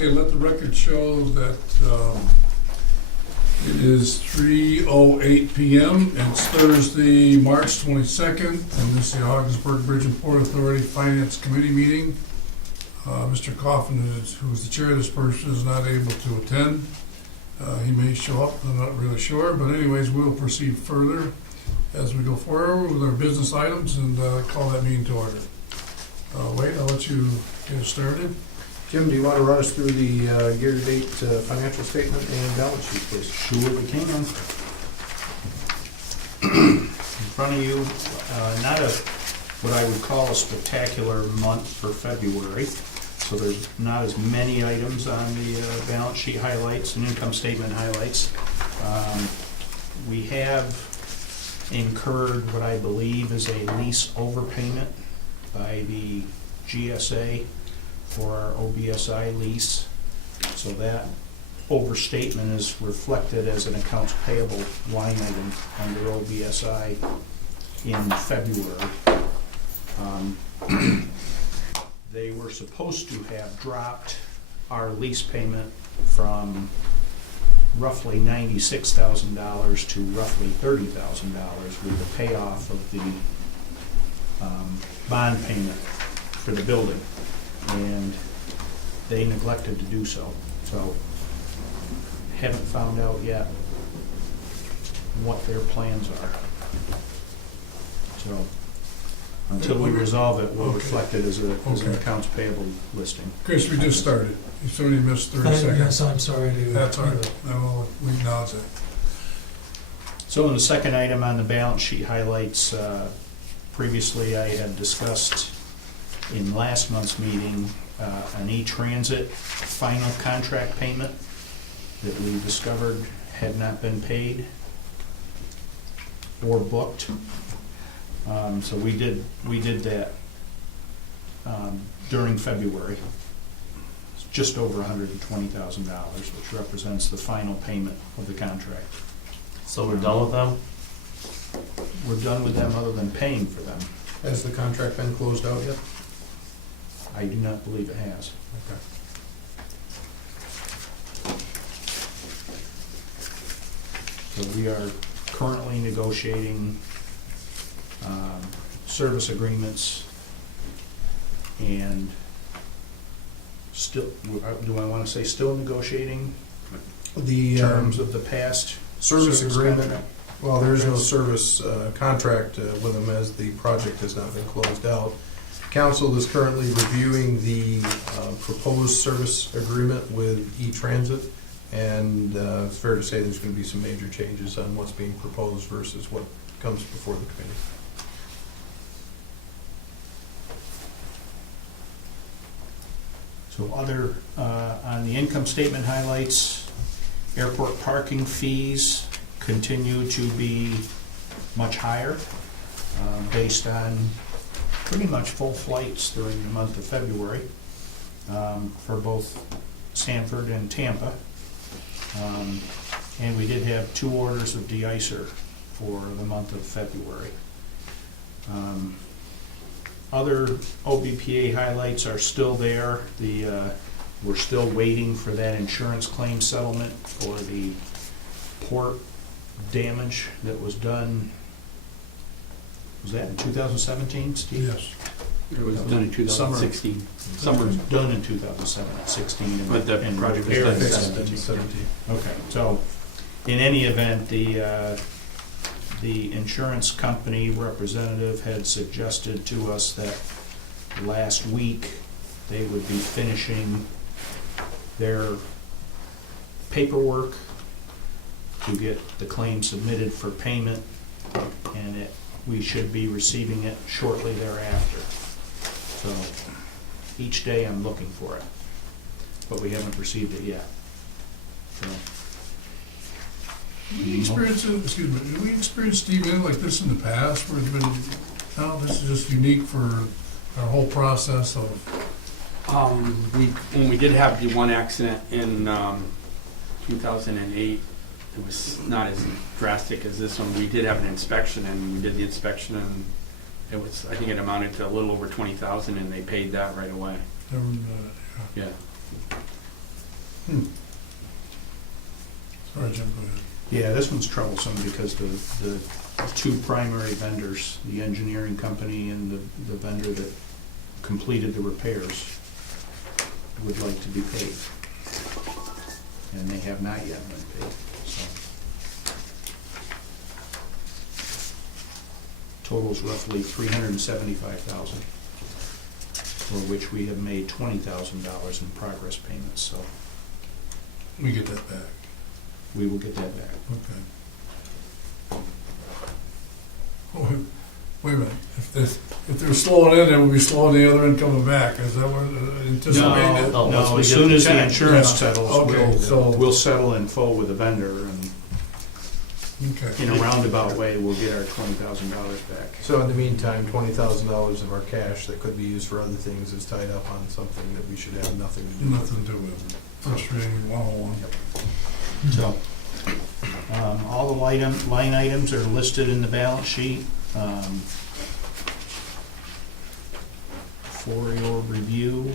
Okay, let the record show that it is 3:08 p.m. It's Thursday, March 22nd, and this is the Ogdensburg Bridge and Port Authority Finance Committee meeting. Mr. Coffin, who's the chair of this person, is not able to attend. He may show up, I'm not really sure, but anyways, we'll proceed further as we go forward with our business items and call that meeting to order. Wade, I'll let you get started. Jim, do you want to run us through the year-to-date financial statement and balance sheet, please? Sure we can. In front of you, not what I would call a spectacular month for February. So there's not as many items on the balance sheet highlights and income statement highlights. We have incurred what I believe is a lease overpayment by the GSA for our OBSI lease. So that overstatement is reflected as an accounts payable line item under OBSI in February. They were supposed to have dropped our lease payment from roughly $96,000 to roughly $30,000 with the payoff of the bond payment for the building, and they neglected to do so. So haven't found out yet what their plans are. So until we resolve it, we'll reflect it as an accounts payable listing. Chris, we just started. You've already missed 30 seconds. Yes, I'm sorry to... That's all right. We acknowledge it. So in the second item on the balance sheet highlights, previously I had discussed in last month's meeting an E-Transit final contract payment that we discovered had not been paid or booked. So we did that during February. It's just over $120,000, which represents the final payment of the contract. So we're done with them? We're done with them other than paying for them. Has the contract been closed out yet? I do not believe it has. Okay. So we are currently negotiating service agreements and still, do I want to say still negotiating The terms of the past service agreement, contract? well, there is no service contract with them as the project has not been closed out. Council is currently reviewing the proposed service agreement with E-Transit, and it's fair to say there's going to be some major changes on what's being proposed versus what comes before the committee. So other, on the income statement highlights, airport parking fees continue to be much higher based on pretty much full flights during the month of February for both Sanford and Tampa. And we did have 2 orders of de-icer for the month of February. Other OBPA highlights are still there. We're still waiting for that insurance claim settlement for the port damage that was done. Was that in 2017, Steve? Yes. It was done in 2016. Summer was done in 2016. But the and project was repaired done in in 17. Okay, so in any event, the insurance company representative had suggested to us that last week they would be finishing their paperwork to get the claim submitted for payment, and we should be receiving it shortly thereafter. So each day I'm looking for it, but we haven't received it yet. So, Did we experience Steve, anything like this in the past where it's been, no, this is just unique for our whole process of, When we did have the one accident in 2008, it was not as drastic as this one. We did have an inspection, and we did the inspection, and it was, I think it amounted to a little over $20,000, and they paid that right away. yeah. Yeah. Sorry, Jim, go ahead. Yeah, this one's troublesome because the two primary vendors, the engineering company and the vendor that completed the repairs, would like to be paid. And they have not yet been paid, so. Totals roughly $375,000, for which we have made $20,000 in progress payments, so We get that back. we will get that back. Okay. Oh, wait a minute, if they're slowing in, they will be slowing the other end coming back, is that what anticipated? Oh, once No, we as get soon the as the check. insurance Yeah. settles, Okay, so- we'll settle in full with the vendor, and Okay. in a roundabout way, we'll get our $20,000 back. So in the meantime, $20,000 of our cash that could be used for other things is tied up on something that we should have nothing to do with. Nothing to do with it. Frustrating 101. So, all the line items are listed in the balance sheet. For your review,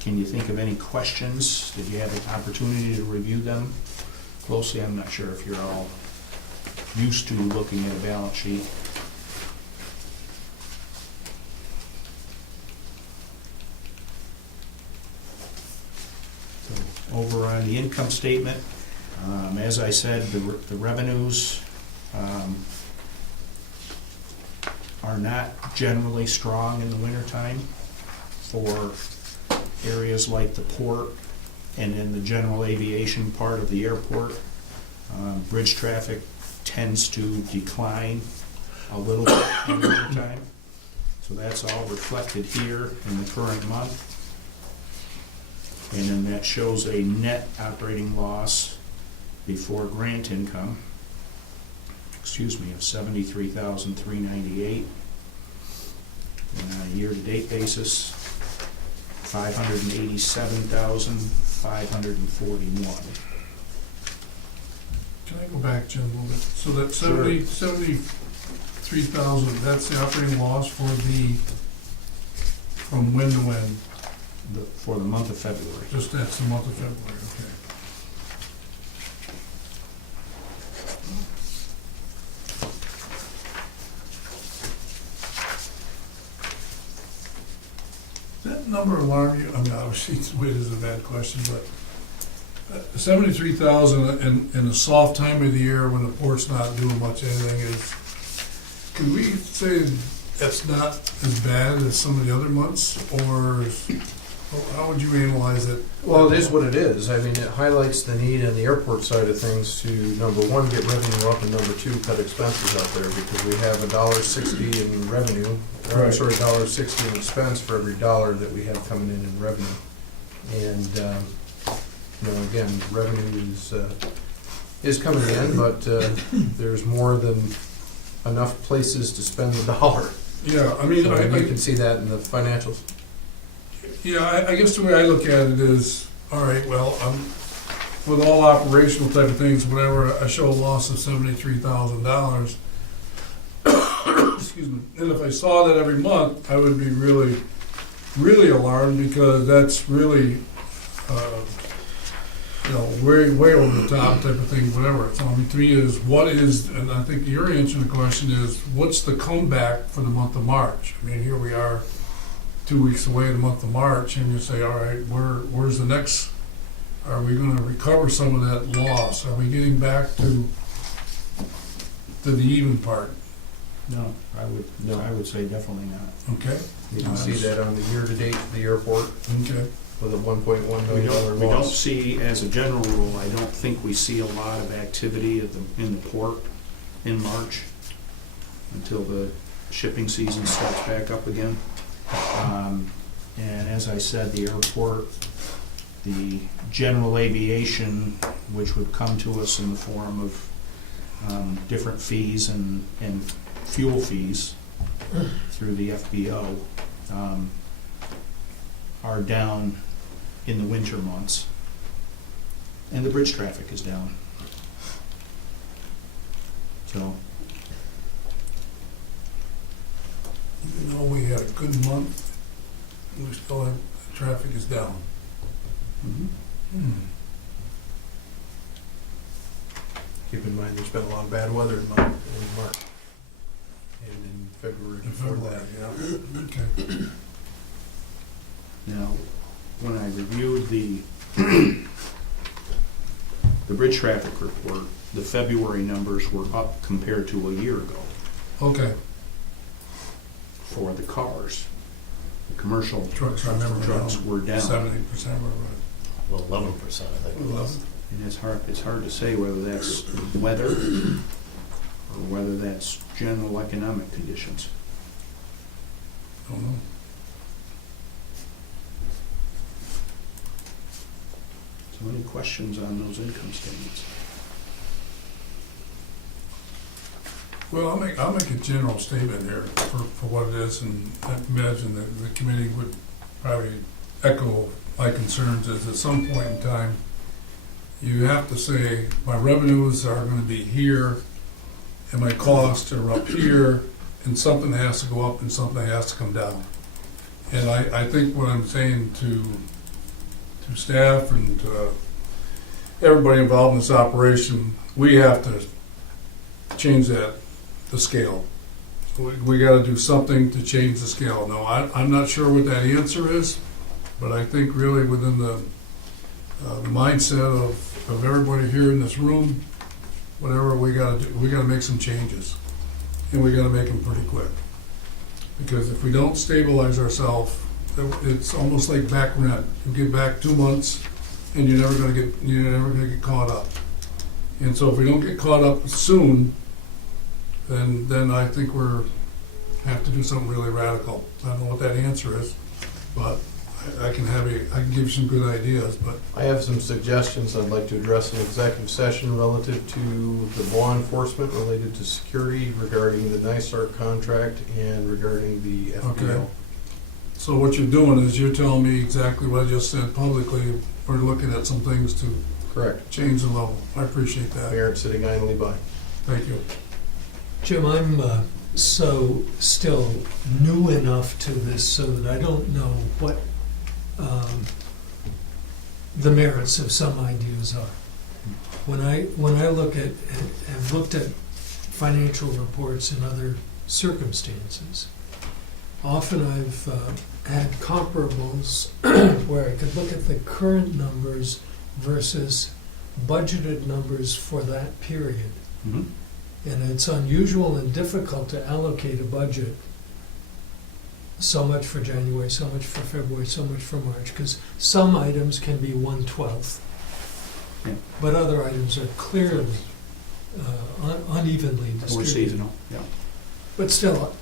can you think of any questions? Did you have an opportunity to review them closely? I'm not sure if you're all used to looking at a balance sheet. So, over on the income statement, as I said, the revenues are not generally strong in the wintertime for areas like the port and in the general aviation part of the airport. Bridge traffic tends to decline a little bit in the wintertime. So that's all reflected here in the current month. And then that shows a net operating loss before grant income, of $73,398. And on a year-to-date basis, $587,541. Can I go back, Jim, a little bit? So that Sure. 73,000, that's the operating loss from when to when? For the month of February. Just that's the month of February, okay. Does that number alarm you? I mean, obviously, it is a bad question, but 73,000 in a soft time of the year when the port's not doing much anything is, can we say that's not as bad as some of the other months, or how would you analyze it? Well, it is what it is. I mean, it highlights the need on the airport side of things to, number one, get revenue up, and number two, cut expenses out there, because we have $1.60 in revenue, Right. sorry, $1.60 in expense for every dollar that we have coming in revenue. And, you know, again, revenue is coming in, but there's more than enough places to spend the dollar. Yeah, I mean, So I you can see that in the financials. Yeah, I guess the way I look at it is, all right, well, with all operational type of things, whenever I show a loss of $73,000, excuse me, and if I saw that every month, I would be really, really alarmed, because that's really, way over the top type of thing, whatever. So, I mean, to me is, what is, and I think your answer to the question is, what's the comeback for the month of March? I mean, here we are, 2 weeks away in the month of March, and you say, all right, where's the next, are we gonna recover some of that loss? Are we getting back to the even part? No, I would say definitely not. Okay? You can see that on the year-to-date for the airport Okay. with a $1.1 million We don't loss. see, as a general rule, I don't think we see a lot of activity in the port in March until the shipping season starts back up again. And as I said, the airport, the general aviation, which would come to us in the form of different fees and fuel fees through the FBO, are down in the winter months. And the bridge traffic is down. So, Even though we had a good month, we still have, traffic is down. mhm. Keep in mind, there's been a lot of bad weather in March and in February In before February, that. yeah, okay. Now, when I reviewed the bridge traffic report, the February numbers were up compared to a year ago Okay, for the cars. The commercial trucks, I remember trucks down were down. 70%, Well, 11%, I think it was. And it's hard to say whether that's weather or whether that's general economic conditions. don't know. So any questions on those income statements? Well, I'll make a general statement here for what it is, and I imagine that the committee would probably echo my concerns is at some point in time, you have to say, my revenues are gonna be here, and my costs are up here, and something has to go up and something has to come down. And I think what I'm saying to staff and to everybody involved in this operation, we have to change the scale. We gotta do something to change the scale. Now, I'm not sure what that answer is, but I think really within the mindset of everybody here in this room, whatever we gotta do, we gotta make some changes. And we gotta make them pretty quick. Because if we don't stabilize ourselves, it's almost like back rent. You get back 2 months and you're never gonna get caught up. And so if we don't get caught up soon, then I think have to do something really radical. I don't know what that answer is, but I can give you some good ideas, but I have some suggestions I'd like to address in executive session relative to the law enforcement related to security regarding the NYSARC contract and regarding the FBO. Okay. So what you're doing is you're telling me exactly what I just said publicly. We're looking at some things to Correct. change the level. I appreciate that. We aren't sitting idly by. Thank you. Jim, I'm so still new enough to this so that I don't know what the merits of some ideas are. When I look at, have looked at financial reports in other circumstances, often I've had comparables where I could look at the current numbers versus budgeted numbers for that period. Mm-hmm. And it's unusual and difficult to allocate a budget so much for January, so much for February, so much for March, because some items can be 1/12, Yeah. but other items are clearly unevenly More distributed. seasonal, yeah. But still,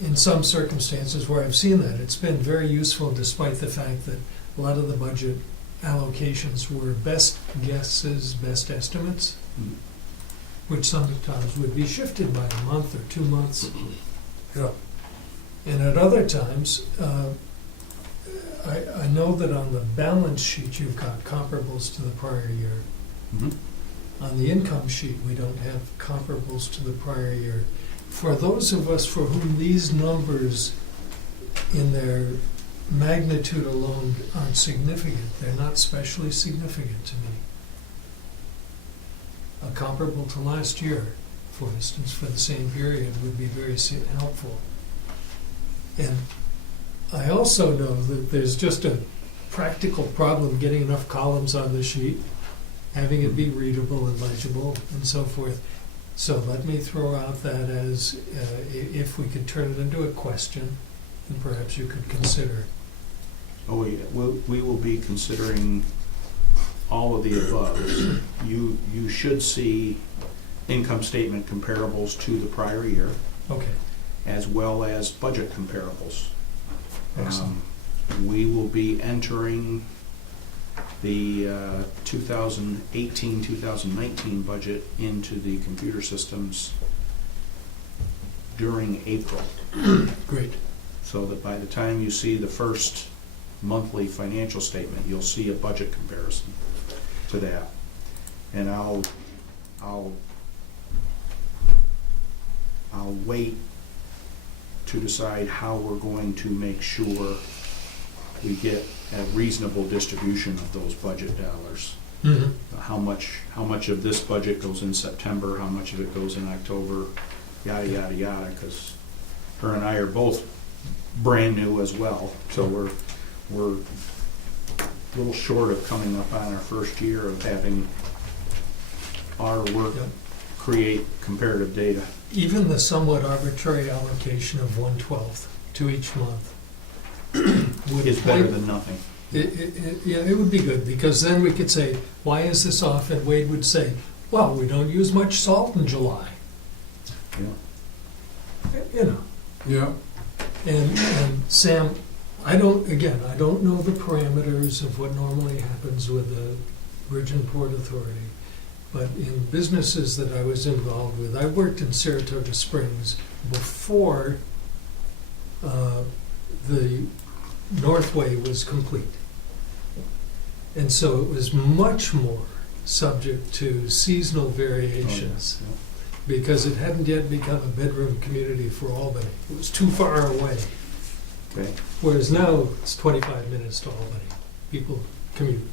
in some circumstances where I've seen that, it's been very useful despite the fact that a lot of the budget allocations were best guesses, best estimates, Mhm. which sometimes would be shifted by a month or 2 months. Yeah. And at other times, I know that on the balance sheet, you've got comparables to the prior year. Mm-hmm. On the income sheet, we don't have comparables to the prior year. For those of us for whom these numbers in their magnitude alone aren't significant, they're not specially significant to me. A comparable to last year, for instance, for the same period would be very helpful. And I also know that there's just a practical problem getting enough columns on the sheet, having it be readable and legible and so forth. So let me throw out that as if we could turn it into a question, and perhaps you could consider. Oh, yeah, we will be considering all of the above. You should see income statement comparables to the prior year, Okay, as well as budget comparables. excellent. We will be entering the 2018-2019 budget into the computer systems during April, Great. so that by the time you see the first monthly financial statement, you'll see a budget comparison to that. And I'll wait to decide how we're going to make sure we get a reasonable distribution of those budget dollars. Mhm. How much of this budget goes in September, how much of it goes in October, yada, yada, yada, because her and I are both brand new as well, so we're a little short of coming up on our first year of having our work Yep. create comparative data. Even the somewhat arbitrary allocation of 1/12 to each month would It's better point- than nothing. Yeah, it would be good, because then we could say, why is this off? And Wade would say, well, we don't use much salt in July. Yeah. You know, Yeah, and Sam, I don't know the parameters of what normally happens with the Bridge and Port Authority, but in businesses that I was involved with, I worked in Saratoga Springs before the Northway was complete. And so it was much more subject to seasonal variations, Oh, because it hadn't yet become a bedroom community for Albany. It was too far away. yeah. Okay. Whereas now, it's 25 minutes to Albany. People commute.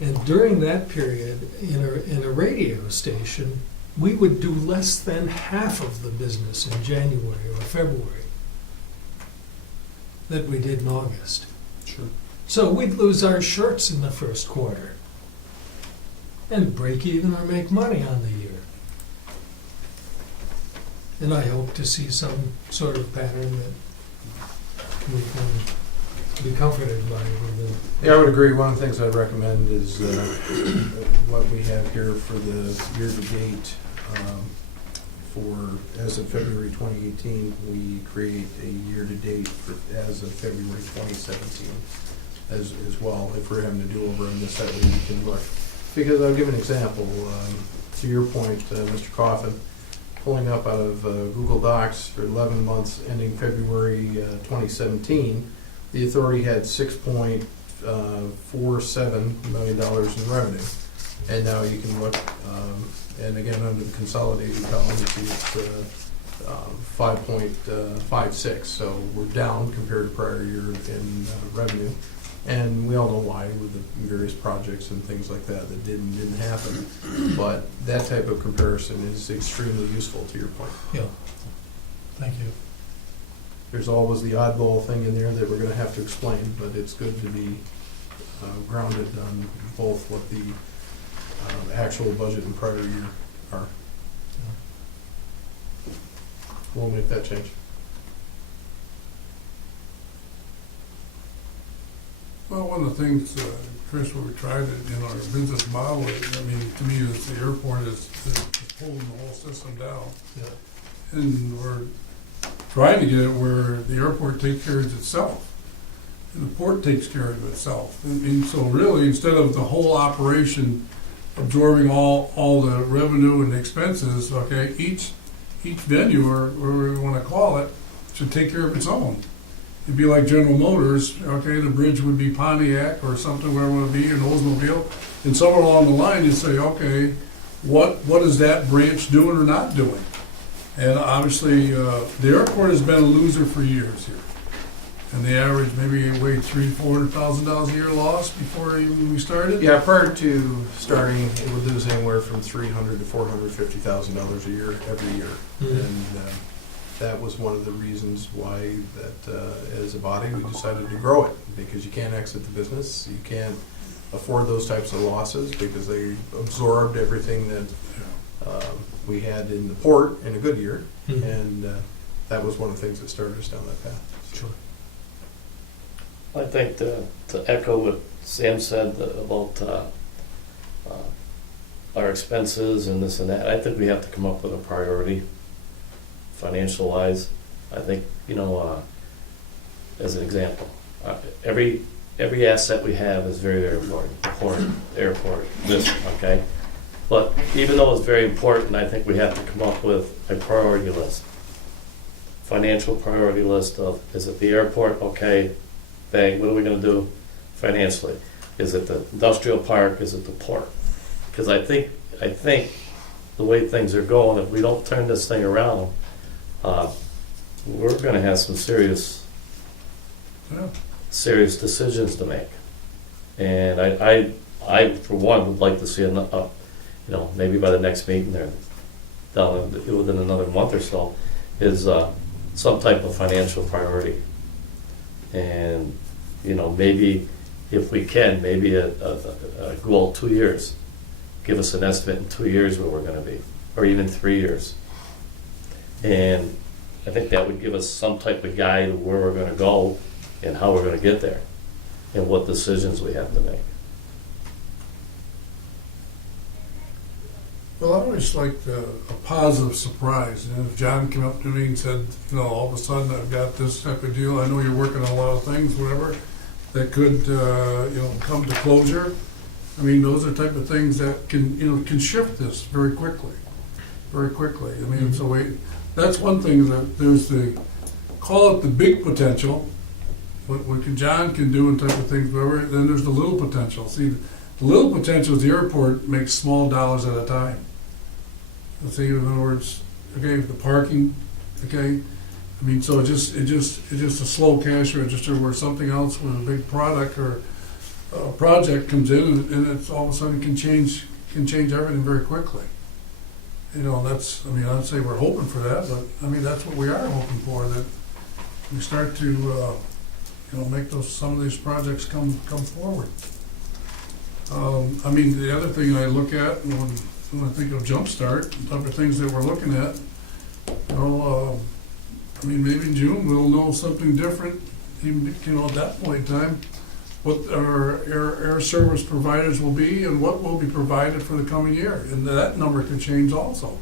And during that period, in a radio station, we would do less than half of the business in January or February that we did in August. Sure. So we'd lose our shirts in the first quarter and break even or make money on the year. And I hope to see some sort of pattern that we can be comforted by with Yeah, I would agree. One of the things I'd recommend is what we have here for the year-to-date. For, as of February 2018, we create a year-to-date as of February 2017 as well, if we're having to do over on this, that way we can look. Because I'll give an example. To your point, Mr. Coffin, pulling up out of Google Docs for 11 months ending February 2017, the authority had $6.47 million in revenue. And now you can look, and again, under the consolidated column, you see it's 5.56. So we're down compared to prior year in revenue. And we all know why, with the various projects and things like that didn't happen. But that type of comparison is extremely useful, to your point. Yeah. Thank you. There's always the oddball thing in there that we're gonna have to explain, but it's good to be grounded on both what the actual budget and prior year are. We'll make that change. well, one of the things, Chris, what we tried in our business model, I mean, to me, is the airport is pulling the whole system down. Yeah. And we're trying to get it where the airport takes care of itself, and the port takes care of itself. And so really, instead of the whole operation absorbing all the revenue and expenses, okay, each venue, or whatever we want to call it, should take care of its own. It'd be like General Motors, okay, the bridge would be Pontiac or something, whatever it would be, an Oldsmobile, and somewhere along the line, you'd say, okay, what is that branch doing or not doing? And obviously, the airport has been a loser for years here. And the average maybe weighed $400,000 a year loss before even we started? Yeah, prior to starting, it would lose anywhere from $300,000 to $450,000 a year every year. Mhm. And that was one of the reasons why that, as a body, we decided to grow it, because you can't exit the business, you can't afford those types of losses, because they absorbed everything that we had in the port in a good year, Mhm. and that was one of the things that started us down that path. Sure. I think to echo what Sam said about our expenses and this and that, I think we have to come up with a priority, financial wise. I think, as an example, every asset we have is very, very important. Airport, this, okay? But even though it's very important, I think we have to come up with a priority list. Financial priority list of, is it the airport? Okay, bang, what are we gonna do financially? Is it the industrial park? Is it the port? Because I think the way things are going, if we don't turn this thing around, we're gonna have some serious Yeah. serious decisions to make. And I for one, would like to see, maybe by the next meeting there, within another month or so, is some type of financial priority. And, maybe if we can, maybe a goal 2 years. Give us an estimate in 2 years where we're gonna be, or even 3 years. And I think that would give us some type of guide of where we're gonna go and how we're gonna get there, and what decisions we have to make. Well, I always liked a positive surprise. And if John came up to me and said, all of a sudden I've got this type of deal, I know you're working on a lot of things, whatever, that could, come to closure. I mean, those are type of things that can shift this very quickly, very quickly. I mean, that's one thing, that there's call it the big potential, what John can do and type of things, whatever, then there's the little potential. See, the little potential is the airport makes small dollars at a time. See, in other words, okay, the parking, okay, I mean, so it's just a slow cash register where something else with a big product or a project comes in and it's all of a sudden can change everything very quickly. I'd say we're hoping for that, but I mean, that's what we are hoping for, that we start to, make some of these projects come forward. The other thing I look at when I think of Jumpstart, the type of things that we're looking at, maybe in June we'll know something different, even, at that point in time, what our air service providers will be and what will be provided for the coming year. And that number could change also.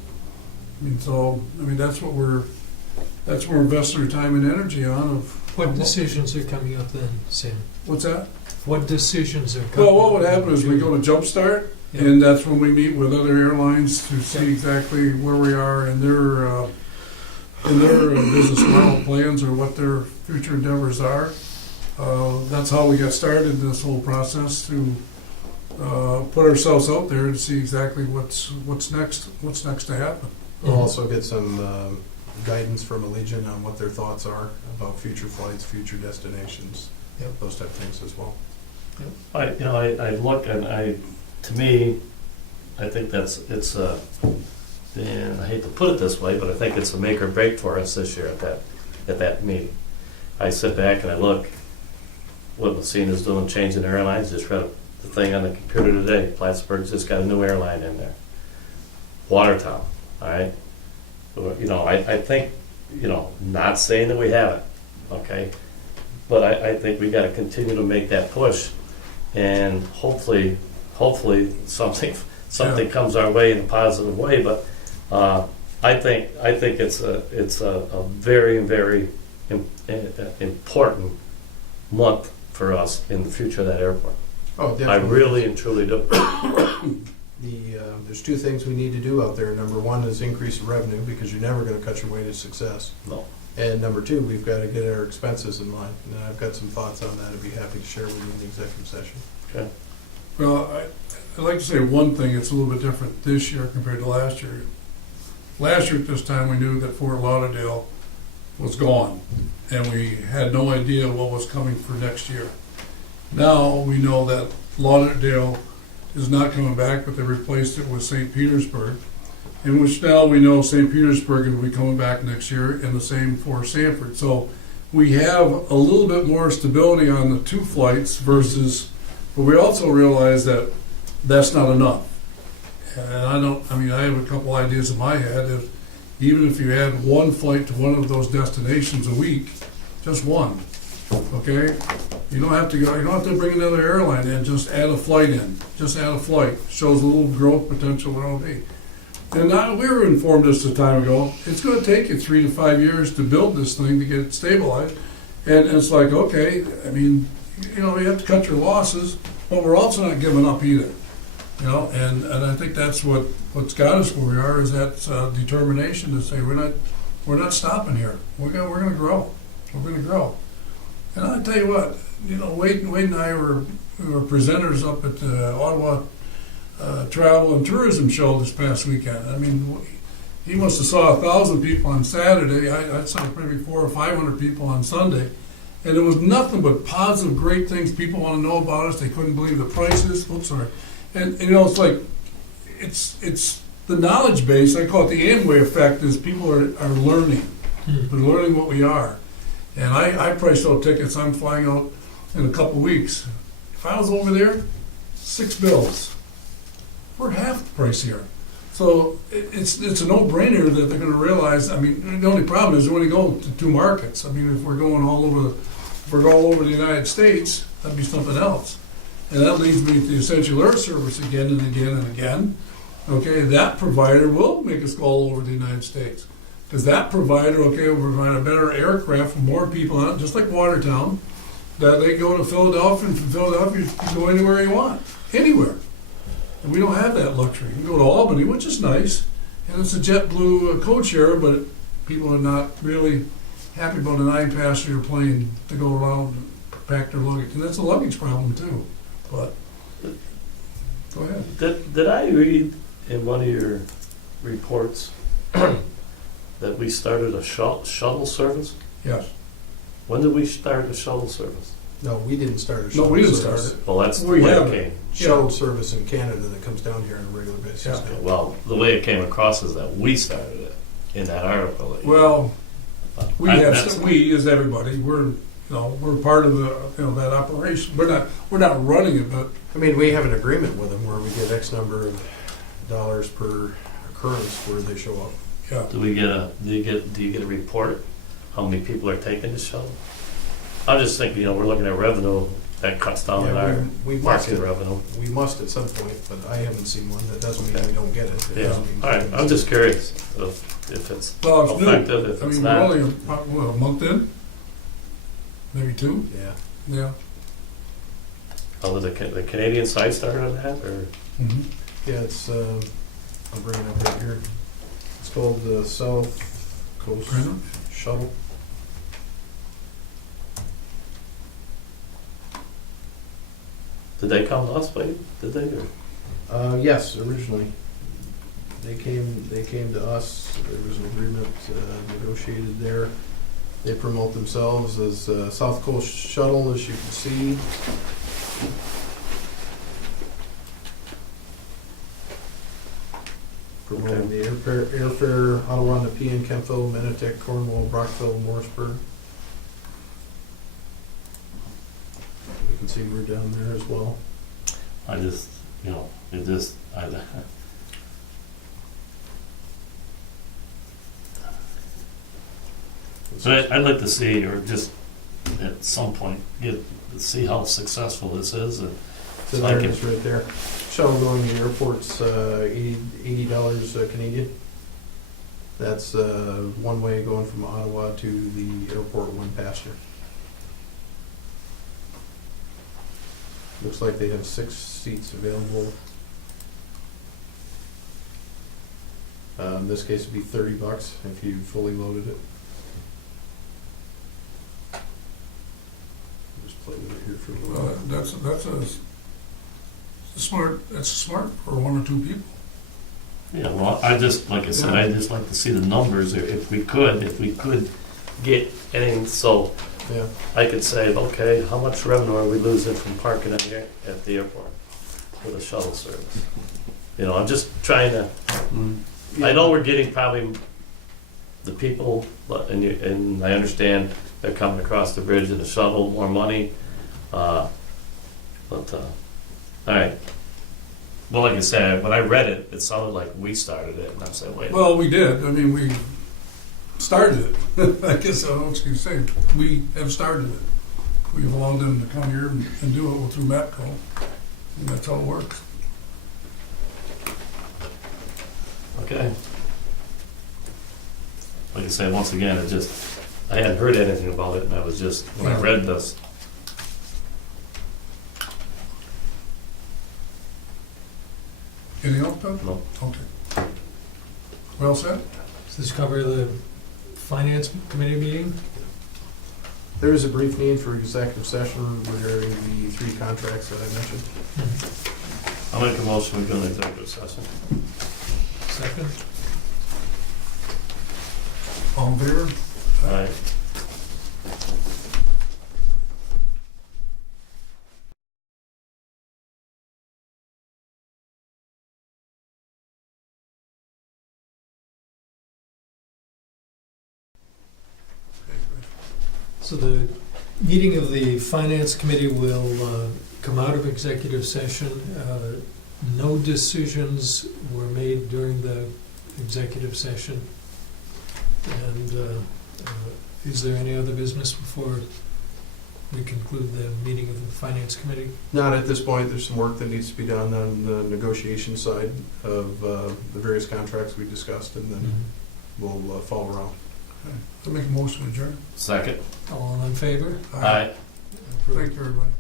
That's what we're investing our time and energy on. What decisions are coming up then, Sam? What's that? What decisions are coming? Well, what would happen is we go to Jumpstart, Yeah. and that's when we meet with other airlines to see exactly where we are in their business model plans or what their future endeavors are. That's how we got started in this whole process, to put ourselves out there to see exactly what's next to happen. We'll also get some guidance from Allegiant on what their thoughts are about future flights, future destinations, Yep. those type of things as well. I look and to me, I think and I hate to put it this way, but I think it's a make or break for us this year at that meeting. I sit back and I look what Messina's doing, changing airlines. Just read the thing on the computer today. Plattsburgh's just got a new airline in there. Watertown, all right? I think, not saying that we haven't, okay? But I think we got to continue to make that push, and hopefully something comes our way in a positive way. But I think it's a very, very important month for us in the future of that airport. Oh, definitely. I really and truly do. There's two things we need to do out there. Number one is increase revenue, because you're never going to cut your way to success. No. And number two, we've got to get our expenses in line. And I've got some thoughts on that I'd be happy to share with you in the executive session. Okay. Well, I'd like to say one thing. It's a little bit different this year compared to last year. Last year at this time, we knew that Fort Lauderdale was gone, and we had no idea what was coming for next year. Now we know that Lauderdale is not coming back, but they replaced it with St. Petersburg, in which now we know St. Petersburg will be coming back next year, and the same for Sanford. So we have a little bit more stability on the two flights versus, but we also realize that that's not enough. And I have a couple ideas in my head. Even if you add one flight to one of those destinations a week, just one, okay? You don't have to bring another airline in, just add a flight in. Just add a flight. Shows a little growth potential there will be. And we were informed this a time ago, it's going to take you 3 to 5 years to build this thing to get it stabilized. And it's like, okay, you have to cut your losses, but we're also not giving up either. And I think that's what's got us where we are, is that determination to say we're not stopping here. We're going to grow. We're going to grow. And I tell you what, Wade and I were presenters up at the Ottawa Travel and Tourism Show this past weekend. He must have saw 1,000 people on Saturday. I saw maybe 400 or 500 people on Sunday. And it was nothing but positive, great things. People want to know about us. They couldn't believe the prices. Oops, sorry. And you know, it's like, it's the knowledge base. I call it the Amway effect. Is people are learning. They're learning what we are. And I priced out tickets. I'm flying out in a couple weeks. If I was over there, 6 bills. We're half the price here. So it's a no-brainer that they're going to realize. I mean, the only problem is we only go to 2 markets. I mean, if we're going all over the United States, that'd be something else. And that leads me to the essential air service again and again and again. Okay, that provider will make us go all over the United States. Because that provider, okay, will provide a better aircraft for more people on it, just like Watertown, that they go to Philadelphia, and from Philadelphia you can go anywhere you want, anywhere. And we don't have that luxury. You can go to Albany, which is nice, and it's a JetBlue code share, but people are not really happy about a 9-passenger plane to go around and pack their luggage. And that's a luggage problem too, but, go ahead. Did I read in one of your reports that we started a shuttle service? Yes. When did we start a shuttle service? No, we didn't start a No, shuttle we didn't service. start it. Well, that's the We way it haven't. came. Shuttle service in Canada that comes down here on a regular basis. Yeah. now. Well, the way it came across is that we started it in that article. that you- Well, we that's- we as everybody, we're part of the, that operation. We're not running it, but I mean, we have an agreement with them where we get X number of dollars per occurrence where they show up. yeah. Do you get a report how many people are taking the shuttle? I'm just thinking, we're looking at revenue that cuts down on our we must market revenue. We must at some point, but I haven't seen one. That doesn't mean Okay. we don't get it. It Yeah, doesn't mean all we right, don't I'm see just it. curious if it's Well, it's new. effective, if I it's mean, we're not. only a month in, maybe 2. Yeah. Yeah. Oh, the Canadian side started on that, or? Mm-hmm. Yeah, it's, I'll bring it up right here. It's called the South Coast Printer? Shuttle. Did they come to us, wait? Did they? Or? Yes, originally. They came to us. There was an agreement negotiated there. They promote themselves as South Coast Shuttle, as you can see. Promoting the airfare, Ottawa, Nepean, Kempville, Menotick, Cornwall, Brockville, Morrisburg. You can see we're down there as well. I just, So I'd like to see, or just at some point, see how successful this is. And So there it is right there. Shuttle going to the airport's $80 Canadian. That's one way going from Ottawa to the airport, 1 passenger. Looks like they have 6 seats available. In this case, it'd be $30 if you fully loaded it. Just play with it here for a little while. That's smart for 1 or 2 people. yeah, well, I just, like I said, I just like to see the numbers. If we could get anything, so Yeah. I could say, okay, how much revenue are we losing from parking at the airport with a shuttle service? I'm just trying to. I know we're getting probably the people, and I understand they're coming across the bridge in a shuttle, more money. All right. Well, like I said, when I read it, it sounded like we started it, and I'm saying, wait. Well, we did. I mean, we started it. I guess I don't know what you can say. We have started it. We've allowed them to come here and do it through MEPCO. And that's how it works. Okay. Like I said, once again, I hadn't heard anything about it, and I was just, when I read this. Anything else, Doug? No. Okay. Well said? Does this cover the finance committee meeting? There is a brief need for executive session regarding the 3 contracts that I mentioned. I'll make a motion, we go into executive session. Second? All in favor? All right. So the meeting of the Finance Committee will come out of executive session. No decisions were made during the executive session. And is there any other business before we conclude the meeting of the Finance Committee? Not at this point. There's some work that needs to be done on the negotiation side of the various contracts we discussed, and then we'll follow around. I make a motion to adjourn. Second. All in favor? Aye. Thank you, everybody.